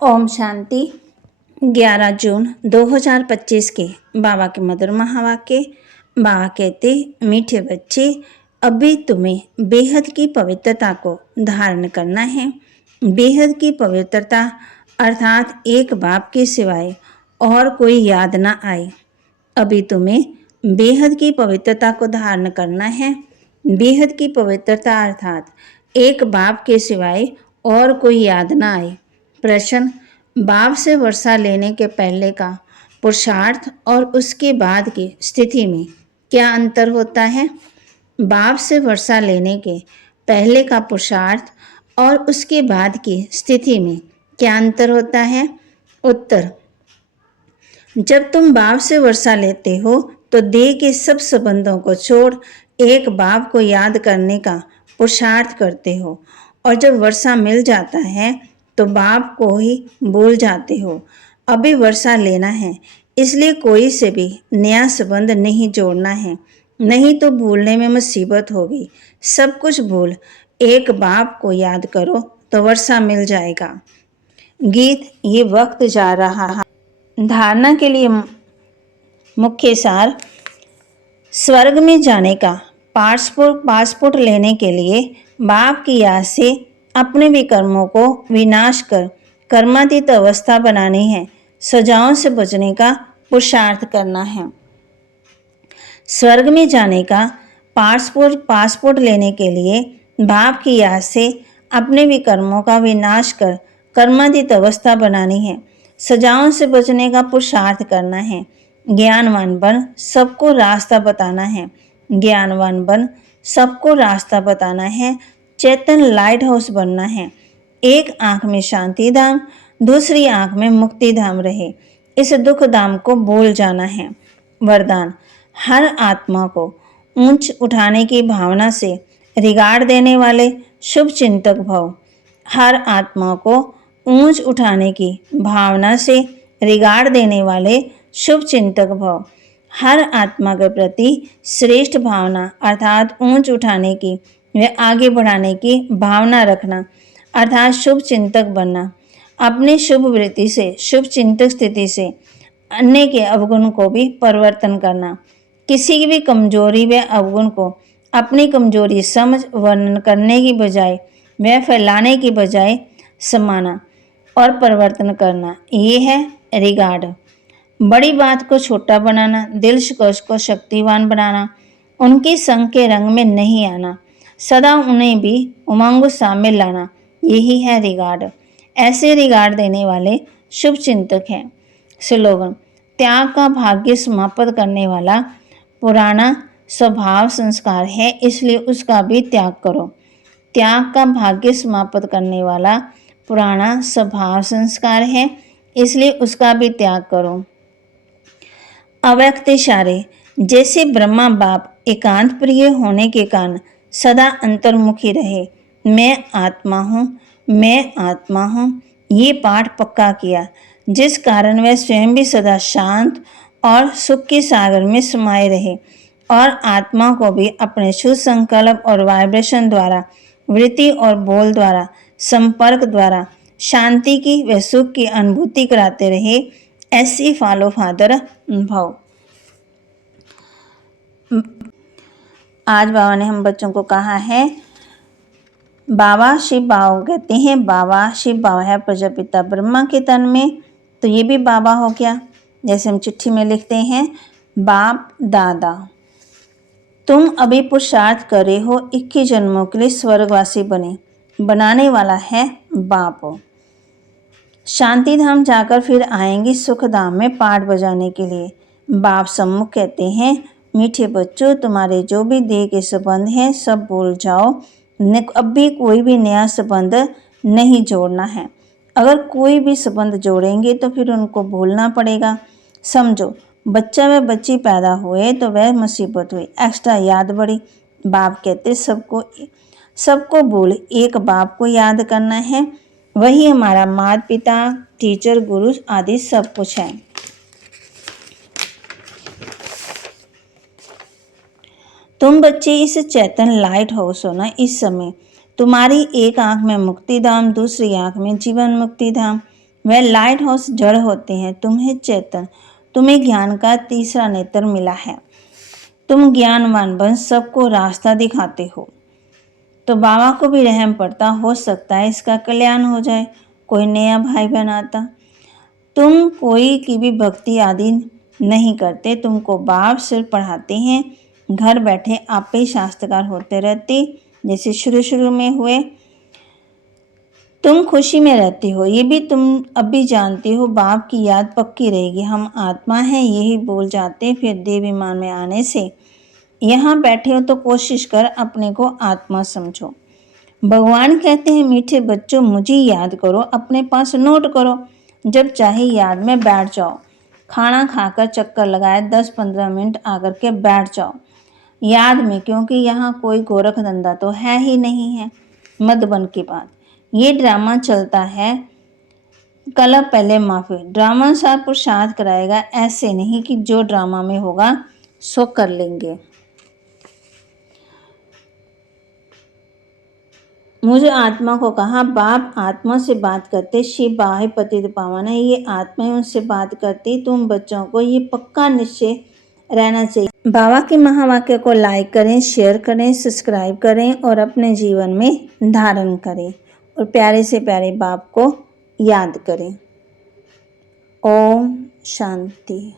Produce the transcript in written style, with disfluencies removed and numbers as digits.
ओम शांति। 11 जून 2025 के बाबा के मधुर महावाक्य। बाबा कहते, मीठे बच्चे, अभी तुम्हें बेहद की पवित्रता को धारण करना है। बेहद की पवित्रता अर्थात एक बाप के सिवाय और कोई याद ना आए। अभी तुम्हें बेहद की पवित्रता को धारण करना है। बेहद की पवित्रता अर्थात एक बाप के सिवाय और कोई याद ना आए। प्रश्न, बाप से वर्षा लेने के पहले का पुरुषार्थ और उसके बाद की स्थिति में क्या अंतर होता है? बाप से वर्षा लेने के पहले का पुरुषार्थ और उसके बाद की स्थिति में क्या अंतर होता है? उत्तर, जब तुम बाप से वर्षा लेते हो तो देह के सब संबंधों को छोड़ एक बाप को याद करने का पुरुषार्थ करते हो, और जब वर्षा मिल जाता है तो बाप को ही भूल जाते हो। अभी वर्षा लेना है, इसलिए कोई से भी नया संबंध नहीं जोड़ना है, नहीं तो भूलने में मुसीबत होगी। सब कुछ भूल एक बाप को याद करो तो वर्षा मिल जाएगा। गीत, ये वक्त जा रहा है। धारणा के लिए मुख्य सार, स्वर्ग में जाने का पासपोर्ट लेने के लिए बाप की याद से अपने विकर्मों को विनाश कर कर्मातीत अवस्था बनानी है। सजाओं से बचने का पुरुषार्थ करना है। स्वर्ग में जाने का पासपोर्ट लेने के लिए बाप की याद से अपने विकर्मों का विनाश कर कर्मातीत अवस्था बनानी है। सजाओं से बचने का पुरुषार्थ करना है। ज्ञानवान बन सबको रास्ता बताना है। ज्ञानवान बन सबको रास्ता बताना है। चेतन लाइट हाउस बनना है। एक आंख में शांति धाम, दूसरी आंख में मुक्ति धाम रहे, इस दुख धाम को भूल जाना है। वरदान, हर आत्मा को ऊंच उठाने की भावना से रिगार्ड देने वाले शुभ चिंतक भव। हर आत्मा को ऊंच उठाने की भावना से रिगार्ड देने वाले शुभ चिंतक भव। हर आत्मा के प्रति श्रेष्ठ भावना अर्थात ऊंच उठाने की व आगे बढ़ाने की भावना रखना अर्थात शुभ चिंतक बनना। अपनी शुभ वृत्ति से, शुभ चिंतक स्थिति से अन्य के अवगुण को भी परिवर्तन करना। किसी की भी कमजोरी व अवगुण को अपनी कमजोरी समझ वर्णन करने की बजाय व फैलाने की बजाय समाना और परिवर्तन करना, ये है रिगार्ड। बड़ी बात को छोटा बनाना, दिल को शक्तिवान बनाना, उनकी संग के रंग में नहीं आना, सदा उन्हें भी उमंग शामिल लाना, यही है रिगार्ड। ऐसे रिगार्ड देने वाले शुभ चिंतक हैं। स्लोगन, त्याग का भाग्य समाप्त करने वाला पुराना स्वभाव संस्कार है, इसलिए उसका भी त्याग करो। त्याग का भाग्य समाप्त करने वाला पुराना स्वभाव संस्कार है, इसलिए उसका भी त्याग करो। अव्यक्त इशारे, जैसे ब्रह्मा बाप एकांत प्रिय होने के कारण सदा अंतर्मुखी रहे, मैं आत्मा हूँ, मैं आत्मा हूँ, ये पाठ पक्का किया, जिस कारण वह स्वयं भी सदा शांत और सुख के सागर में समाये रहे और आत्मा को भी अपने शुभ संकल्प और वाइब्रेशन द्वारा, वृत्ति और बोल द्वारा, संपर्क द्वारा शांति की व सुख की अनुभूति कराते रहे। ऐसी फॉलो फादर भव। आज बाबा ने हम बच्चों को कहा है, बाबा शिव बाबा कहते हैं, बाबा शिव बाबा है प्रजापिता ब्रह्मा के तन में, तो ये भी बाबा हो गया। जैसे हम चिट्ठी में लिखते हैं, बाप दादा। तुम अभी पुरुषार्थ कर रहे हो 21 जन्मों के लिए स्वर्गवासी बनाने वाला है बाप। शांति धाम जाकर फिर आएंगे सुख धाम में पाठ बजाने के लिए। बाप सम्मुख कहते हैं, मीठे बच्चों, तुम्हारे जो भी देह के संबंध हैं सब भूल जाओ। अब भी कोई भी नया संबंध नहीं जोड़ना है। अगर कोई भी संबंध जोड़ेंगे तो फिर उनको भूलना पड़ेगा। समझो, बच्चा व बच्ची पैदा हुए तो वह मुसीबत हुई, एक्स्ट्रा याद बढ़ी। बाप कहते सबको भूल एक बाप को याद करना है, वही हमारा माता पिता, टीचर, गुरु आदि सब कुछ है। तुम बच्चे इस चैतन लाइट हाउस हो ना। इस समय तुम्हारी एक आंख में मुक्ति धाम, दूसरी आंख में जीवन मुक्ति धाम। वह लाइट हाउस जड़ होते हैं, तुम्हें चेतन, तुम्हें ज्ञान का तीसरा नेत्र मिला है, तुम ज्ञानवान बन सबको रास्ता दिखाते हो। तो बाबा को भी रहम पड़ता, हो सकता है इसका कल्याण हो जाए, कोई नया भाई बहन आता। तुम कोई की भी भक्ति आदि नहीं करते, तुमको बाप सिर्फ पढ़ाते हैं, घर बैठे आप ही शास्त्रकार होते रहते जैसे शुरू शुरू में हुए। तुम खुशी में रहती हो, ये भी तुम अभी जानती हो, बाप की याद पक्की रहेगी। हम आत्मा हैं यही बोल जाते, फिर देव विमान में आने से यहाँ बैठे हो तो कोशिश कर अपने को आत्मा समझो। भगवान कहते हैं मीठे बच्चों मुझे याद करो, अपने पास नोट करो, जब चाहे याद में बैठ जाओ। खाना खाकर चक्कर लगाए 10-15 मिनट आकर के बैठ जाओ याद में, क्योंकि यहाँ कोई गोरख धंधा तो है ही नहीं है। मधुबन की बात, ये ड्रामा चलता है, कल पहले माफी। ड्रामा साथ पुरुषार्थ कराएगा, ऐसे नहीं कि जो ड्रामा में होगा सो कर लेंगे। मुझे आत्मा को कहा, बाप आत्मा से बात करते, शिव बाहे पतित पावन है, ये आत्मा उनसे बात करती। तुम बच्चों को ये पक्का निश्चय रहना चाहिए। बाबा के महावाक्य को लाइक करें, शेयर करें, सब्सक्राइब करें और अपने जीवन में धारण करें और प्यारे से प्यारे बाप को याद करें। ओम शांति।